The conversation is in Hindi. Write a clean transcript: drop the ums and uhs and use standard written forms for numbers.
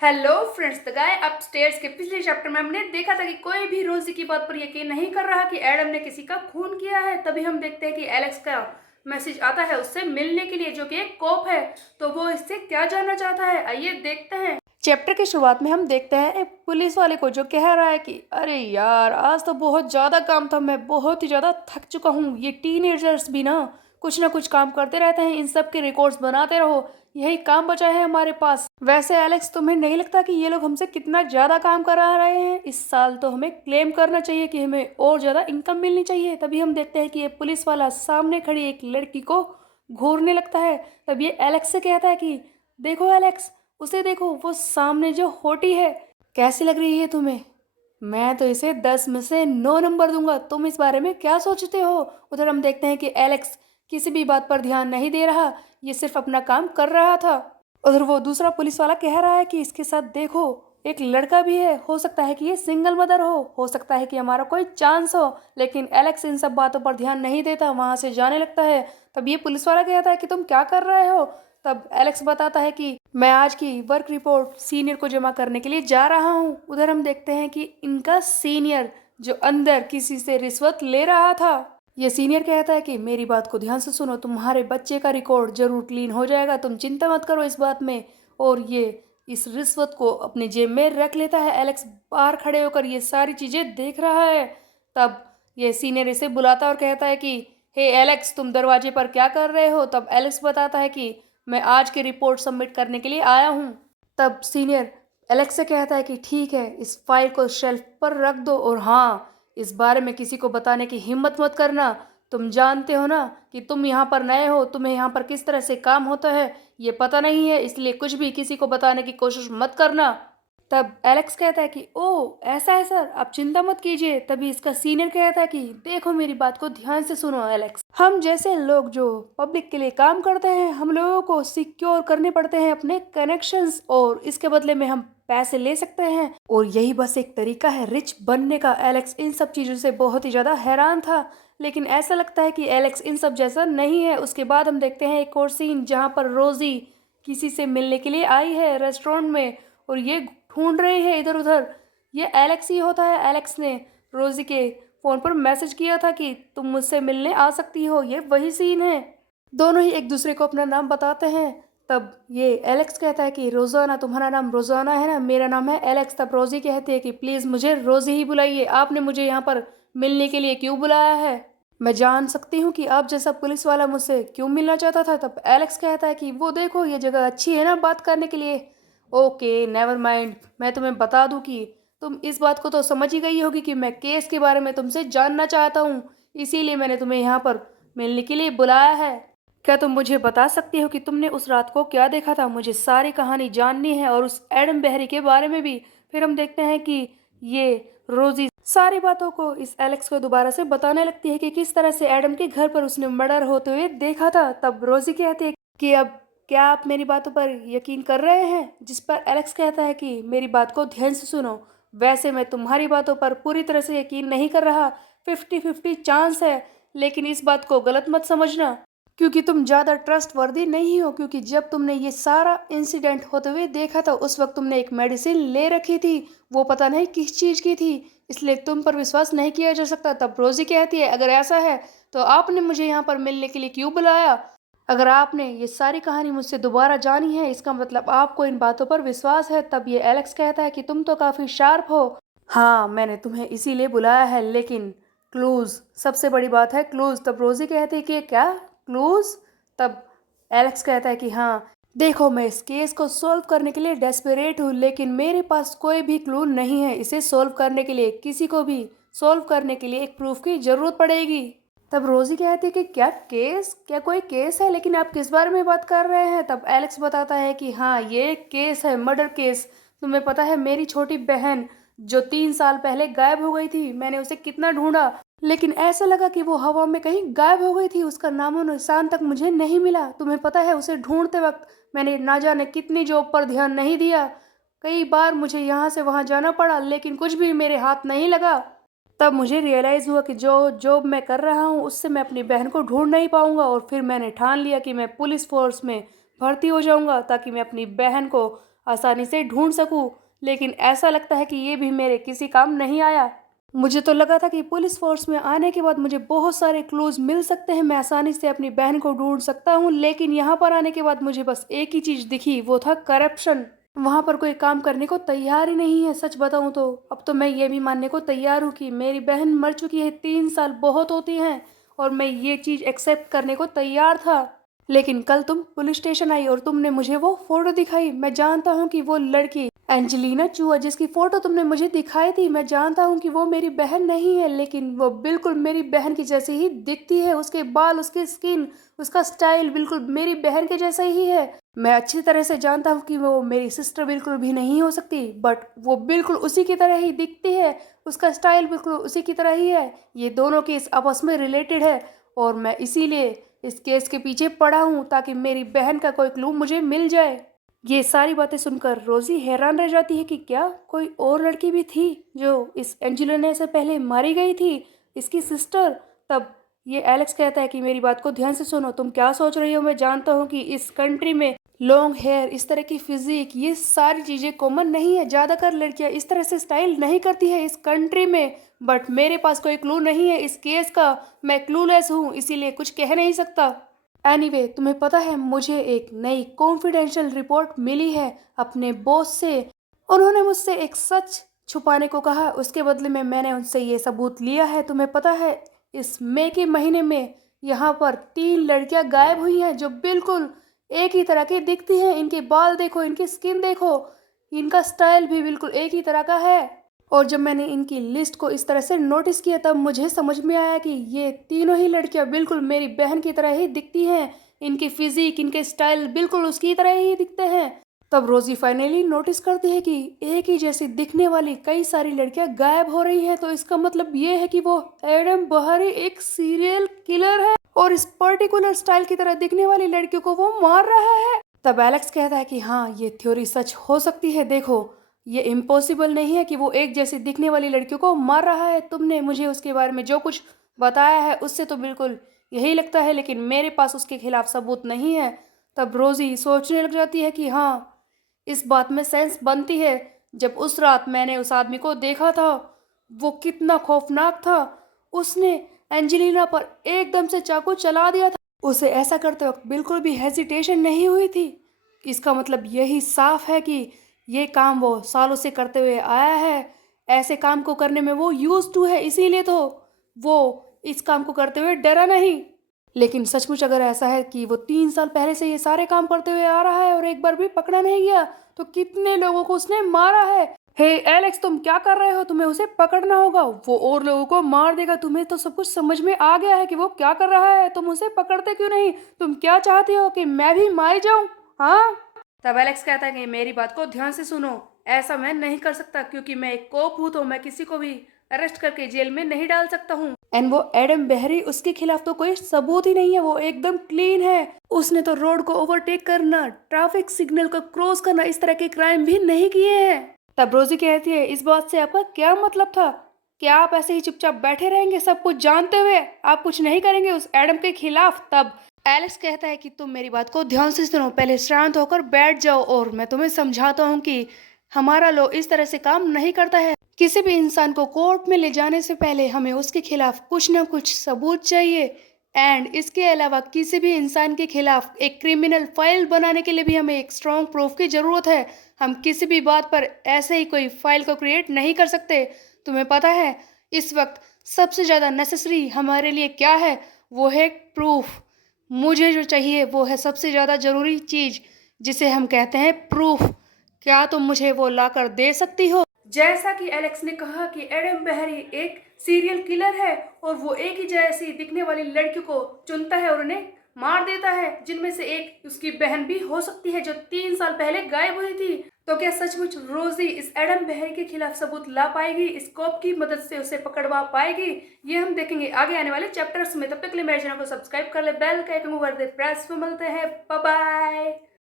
Hello friends, the guy upstairs के पिछले चैप्टर में हमने देखा था कि कोई भी रोजी की बात पर यकीन नहीं कर रहा कि एडम ने किसी का खून किया है। तभी हम देखते हैं कि एलेक्स का मैसेज आता है उससे मिलने के लिए, जो कि एक कोप है। तो वो इससे क्या जानना चाहता है, आइए देखते हैं। चैप्टर की शुरुआत में हम देखते हैं एक पुलिस वाले को जो कह रहा है कि अरे यार, आज तो बहुत ज़्यादा काम था, मैं बहुत ही ज़्यादा थक चुका हूँ। ये टीनेजर्स भी ना कुछ काम करते रहते हैं, इन सब के रिकॉर्ड्स बनाते रहो, यही काम बचा है हमारे पास। वैसे एलेक्स, तुम्हें नहीं लगता कि ये लोग हमसे कितना ज्यादा काम करा रहे हैं? इस साल तो हमें क्लेम करना चाहिए कि हमें और ज्यादा इनकम मिलनी चाहिए। तभी हम देखते हैं कि ये पुलिस वाला सामने खड़ी एक लड़की को घूरने लगता है। तब ये एलेक्स से कहता है कि देखो एलेक्स, उसे देखो, वो सामने जो होटी है, कैसी लग रही है तुम्हें? मैं तो इसे 10 में से 9 नंबर दूंगा। तुम इस बारे में क्या सोचते हो? उधर हम देखते हैं कि एलेक्स किसी भी बात पर ध्यान नहीं दे रहा, ये सिर्फ अपना काम कर रहा था। उधर वो दूसरा पुलिस वाला कह रहा है कि इसके साथ देखो, एक लड़का भी है, हो सकता है कि ये सिंगल मदर हो सकता है कि हमारा कोई चांस हो। लेकिन एलेक्स इन सब बातों पर ध्यान नहीं देता, वहां से जाने लगता है। तब ये पुलिस वाला कहता है कि तुम क्या कर रहे हो? तब एलेक्स बताता है कि मैं आज की वर्क रिपोर्ट सीनियर को जमा करने के लिए जा रहा हूँ। उधर हम देखते हैं कि इनका सीनियर जो अंदर किसी से रिश्वत ले रहा था, ये सीनियर कहता है कि मेरी बात को ध्यान से सुनो, तुम्हारे बच्चे का रिकॉर्ड जरूर क्लीन हो जाएगा, तुम चिंता मत करो इस बात में। और ये इस रिश्वत को अपने जेब में रख लेता है। एलेक्स बाहर खड़े होकर ये सारी चीजें देख रहा है। तब ये सीनियर इसे बुलाता और कहता है कि हे एलेक्स, तुम दरवाजे पर क्या कर रहे हो? तब एलेक्स बताता है कि मैं आज की रिपोर्ट सबमिट करने के लिए आया हूँ। तब सीनियर एलेक्स से कहता है कि ठीक है, इस फाइल को शेल्फ पर रख दो, और हाँ, इस बारे में किसी को बताने की हिम्मत मत करना। तुम जानते हो ना कि तुम यहाँ पर नए हो, तुम्हें यहाँ पर किस तरह से काम होता है ये पता नहीं है, इसलिए कुछ भी किसी को बताने की कोशिश मत करना। तब एलेक्स कहता है कि ओह ऐसा है सर, आप चिंता मत कीजिए। तभी इसका सीनियर कहता है कि देखो, मेरी बात को ध्यान से सुनो एलेक्स, हम जैसे लोग जो पब्लिक के लिए काम करते हैं, हम लोगों को सिक्योर करने पड़ते हैं अपने कनेक्शंस, और इसके बदले में हम पैसे ले सकते हैं, और यही बस एक तरीका है रिच बनने का। एलेक्स इन सब चीजों से बहुत ही ज्यादा हैरान था, लेकिन ऐसा लगता है कि एलेक्स इन सब जैसा नहीं है। उसके बाद हम देखते हैं एक और सीन जहाँ पर रोजी किसी से मिलने के लिए आई है रेस्टोरेंट में, और ये ढूंढ रही है इधर उधर। ये एलेक्स ही होता है। एलेक्स ने रोजी के फोन पर मैसेज किया था कि तुम मुझसे मिलने आ सकती हो, ये वही सीन है। दोनों ही एक दूसरे को अपना नाम बताते हैं। तब ये एलेक्स कहता है कि रोजाना, तुम्हारा नाम रोजाना है ना, मेरा नाम है एलेक्स। तब रोजी कहती है कि प्लीज मुझे रोजी ही बुलाइए, आपने मुझे यहाँ पर मिलने के लिए क्यों बुलाया है? मैं जान सकती हूँ कि आप जैसा पुलिस वाला मुझसे क्यों मिलना चाहता था? तब एलेक्स कहता है कि वो देखो, ये जगह अच्छी है ना बात करने के लिए। ओके नेवर माइंड, मैं तुम्हें बता दूं कि तुम इस बात को तो समझ ही गई होगी कि मैं केस के बारे में तुमसे जानना चाहता हूँ, इसीलिए मैंने तुम्हें यहाँ पर मिलने के लिए बुलाया है। क्या तुम मुझे बता सकती हो कि तुमने उस रात को क्या देखा था? मुझे सारी कहानी जाननी है, और उस एडम बहरी के बारे में भी। फिर हम देखते हैं कि ये रोजी सारी बातों को इस एलेक्स को दोबारा से बताने लगती है कि किस तरह से एडम के घर पर उसने मर्डर होते हुए देखा था। तब रोजी कहती है कि अब क्या आप मेरी बातों पर यकीन कर रहे हैं? जिस पर एलेक्स कहता है कि मेरी बात को ध्यान से सुनो, वैसे मैं तुम्हारी बातों पर पूरी तरह से यकीन नहीं कर रहा, 50-50 चांस है, लेकिन इस बात को गलत मत समझना, क्योंकि तुम ज़्यादा ट्रस्ट वर्दी नहीं हो। क्योंकि जब तुमने ये सारा इंसिडेंट होते हुए देखा था, उस वक्त तुमने एक मेडिसिन ले रखी थी, वो पता नहीं किस चीज़ की थी, इसलिए तुम पर विश्वास नहीं किया जा सकता। तब रोजी कहती है अगर ऐसा है तो आपने मुझे यहाँ पर मिलने के लिए क्यों बुलाया? अगर आपने ये सारी कहानी मुझसे दोबारा जानी है, इसका मतलब आपको इन बातों पर विश्वास है। तब ये एलेक्स कहता है कि तुम तो काफ़ी शार्प हो। हाँ, मैंने तुम्हें इसीलिए बुलाया है, लेकिन क्लूज सबसे बड़ी बात है, क्लूज। तब रोजी कहती है कि क्या क्लूज? तब एलेक्स कहता है कि हाँ, देखो, मैं इस केस को सॉल्व करने के लिए डेस्परेट हूँ, लेकिन मेरे पास कोई भी क्लू नहीं है। इसे सॉल्व करने के लिए, किसी को भी सॉल्व करने के लिए एक प्रूफ की जरूरत पड़ेगी। तब रोजी कहती है कि क्या केस? क्या कोई केस है? लेकिन आप किस बारे में बात कर रहे हैं? तब एलेक्स बताता है कि हाँ, ये एक केस है, मर्डर केस। तुम्हें पता है मेरी छोटी बहन जो 3 साल पहले गायब हो गई थी, मैंने उसे कितना ढूंढा, लेकिन ऐसा लगा कि वो हवा में कहीं गायब हो गई थी, उसका नामो निशान तक मुझे नहीं मिला। तुम्हें पता है उसे ढूंढते वक्त मैंने ना जाने कितनी जॉब पर ध्यान नहीं दिया, कई बार मुझे यहाँ से वहाँ जाना पड़ा, लेकिन कुछ भी मेरे हाथ नहीं लगा। तब मुझे रियलाइज़ हुआ कि जो जॉब मैं कर रहा हूँ उससे मैं अपनी बहन को ढूंढ नहीं पाऊंगा, और फिर मैंने ठान लिया कि मैं पुलिस फोर्स में भर्ती हो जाऊंगा, ताकि मैं अपनी बहन को आसानी से ढूंढ सकूं, लेकिन ऐसा लगता है कि ये भी मेरे किसी काम नहीं आया। मुझे तो लगा था कि पुलिस फोर्स में आने के बाद मुझे बहुत सारे क्लूज मिल सकते हैं, मैं आसानी से अपनी बहन को ढूंढ सकता हूँ, लेकिन यहाँ पर आने के बाद मुझे बस एक ही चीज़ दिखी, वो था करप्शन। वहाँ पर कोई काम करने को तैयार ही नहीं है। सच बताऊँ तो अब तो मैं ये भी मानने को तैयार हूँ कि मेरी बहन मर चुकी है, 3 साल बहुत होती हैं, और मैं ये चीज़ एक्सेप्ट करने को तैयार था। लेकिन कल तुम पुलिस स्टेशन आई और तुमने मुझे वो फोटो दिखाई। मैं जानता हूँ कि वो लड़की एंजेलिना चुआ जिसकी फोटो तुमने मुझे दिखाई थी, मैं जानता हूँ कि वो मेरी बहन नहीं है, लेकिन वो बिल्कुल मेरी बहन की जैसी ही दिखती है। उसके बाल, उसकी स्किन, उसका स्टाइल बिल्कुल मेरी बहन के जैसा ही है। मैं अच्छी तरह से जानता हूँ कि वो मेरी सिस्टर बिल्कुल भी नहीं हो सकती, बट वो बिल्कुल उसी की तरह ही दिखती है। उसका स्टाइल बिल्कुल उसी की तरह ही है। ये दोनों केस आपस में रिलेटेड है, और मैं इसीलिए इस केस के पीछे पड़ा हूँ ताकि मेरी बहन का कोई क्लू मुझे मिल जाए। ये सारी बातें सुनकर रोजी हैरान रह जाती है कि क्या कोई और लड़की भी थी जो इस एंजेलिना से पहले मारी गई थी, इसकी सिस्टर। तब ये एलेक्स कहता है कि मेरी बात को ध्यान से सुनो, तुम क्या सोच रही हो, मैं जानता हूँ कि इस कंट्री में लॉन्ग हेयर, इस तरह की फिजिक, ये सारी चीज़ें कॉमन नहीं है। ज़्यादातर लड़कियां इस तरह से स्टाइल नहीं करती है इस कंट्री में, बट मेरे पास कोई क्लू नहीं है इस केस का। मैं क्लूलेस हूँ, इसीलिए कुछ कह नहीं सकता। एनीवे, तुम्हें पता है मुझे एक नई कॉन्फिडेंशियल रिपोर्ट मिली है अपने बॉस से। उन्होंने मुझसे एक सच छुपाने को कहा, उसके बदले में मैंने उनसे ये सबूत लिया है। तुम्हें पता है इस मई के महीने में यहाँ पर 3 लड़कियां गायब हुई हैं जो बिल्कुल एक ही तरह की दिखती हैं। इनके बाल देखो, इनकी स्किन देखो, इनका स्टाइल भी बिल्कुल एक ही तरह का है। और जब मैंने इनकी लिस्ट को इस तरह से नोटिस किया तब मुझे समझ में आया कि ये तीनों ही लड़कियां बिल्कुल मेरी बहन की तरह ही दिखती हैं। इनकी फिजिक, इनके स्टाइल बिल्कुल उसकी तरह ही दिखते हैं। तब रोजी फाइनली नोटिस करती है कि एक ही जैसी दिखने वाली कई सारी लड़कियां गायब हो रही हैं। तो इसका मतलब ये है कि वो एडम बहरी एक सीरियल किलर है और इस पर्टिकुलर स्टाइल की तरह दिखने वाली लड़कियों को वो मार रहा है। तब एलेक्स कहता है कि हाँ, ये थ्योरी सच हो सकती है। देखो, ये इम्पॉसिबल नहीं है कि वो एक जैसी दिखने वाली लड़कियों को मार रहा है। तुमने मुझे उसके बारे में जो कुछ बताया है उससे तो बिल्कुल यही लगता है, लेकिन मेरे पास उसके खिलाफ सबूत नहीं है। तब रोजी सोचने लग जाती है कि हाँ, इस बात में सेंस बनती है। जब उस रात मैंने उस आदमी को देखा था, वो कितना खौफनाक था। उसने एंजेलिना पर एकदम से चाकू चला दिया था। उसे ऐसा करते वक्त बिल्कुल भी हेजिटेशन नहीं हुई थी। इसका मतलब यही साफ है कि ये काम वो सालों से करते हुए आया है। ऐसे काम को करने में वो यूज टू है, इसीलिए तो वो इस काम को करते हुए डरा नहीं। लेकिन सचमुच अगर ऐसा है कि वो 3 साल पहले से ये सारे काम करते हुए आ रहा है और एक बार भी पकड़ा नहीं गया, तो कितने लोगों को उसने मारा है। हे एलेक्स, तुम क्या कर रहे हो? तुम्हें उसे पकड़ना होगा, वो और लोगों को मार देगा। तुम्हें तो सब कुछ समझ में आ गया है कि वो क्या कर रहा है, तुम उसे पकड़ते क्यों नहीं? तुम क्या चाहते हो कि मैं भी मारी जाऊं? हाँ। तब एलेक्स कहता है कि मेरी बात को ध्यान से सुनो, ऐसा मैं नहीं कर सकता क्योंकि मैं एक कोप हूं, तो मैं किसी को भी अरेस्ट करके जेल में नहीं डाल सकता हूँ। एंड वो एडम बहरी, उसके खिलाफ तो कोई सबूत ही नहीं है, वो एकदम क्लीन है। उसने तो रोड को ओवरटेक करना, ट्रैफिक सिग्नल को क्रॉस करना, इस तरह के क्राइम भी नहीं किए हैं। तब रोजी कहती है, इस बात से आपका क्या मतलब था? क्या आप ऐसे ही चुपचाप बैठे रहेंगे सब कुछ जानते हुए? आप कुछ नहीं करेंगे उस एडम के खिलाफ? तब एलेक्स कहता है कि तुम मेरी बात को ध्यान से सुनो, पहले शांत होकर बैठ जाओ और मैं तुम्हें समझाता हूँ कि हमारा लॉ इस तरह से काम नहीं करता है। किसी भी इंसान को कोर्ट में ले जाने से पहले हमें उसके खिलाफ कुछ ना कुछ सबूत चाहिए। एंड इसके अलावा किसी भी इंसान के खिलाफ एक क्रिमिनल फाइल बनाने के लिए भी हमें एक स्ट्रॉन्ग प्रूफ की ज़रूरत है। हम किसी भी बात पर ऐसे ही कोई फाइल को क्रिएट नहीं कर सकते। तुम्हें पता है इस वक्त सबसे ज़्यादा नेसेसरी हमारे लिए क्या है? वो है प्रूफ। मुझे जो चाहिए वो है सबसे ज़्यादा ज़रूरी चीज़, जिसे हम कहते हैं प्रूफ। क्या तुम मुझे वो लाकर दे सकती हो? जैसा कि एलेक्स ने कहा कि एडम बहरी एक सीरियल किलर है और वो एक ही जैसी दिखने वाली लड़की को चुनता है और उन्हें मार देता है, जिनमें से एक उसकी बहन भी हो सकती है जो 3 साल पहले गायब हुई थी। तो क्या सचमुच रोजी इस एडम बहरी के खिलाफ सबूत ला पाएगी? इस कोप की मदद से उसे पकड़वा पाएगी? ये हम देखेंगे आगे आने वाले चैप्टर्स में। तब तक के लिए मेरे चैनल को सब्सक्राइब कर ले, बेल का आइकन को कर दे प्रेस। मिलते हैं, बाय बाय।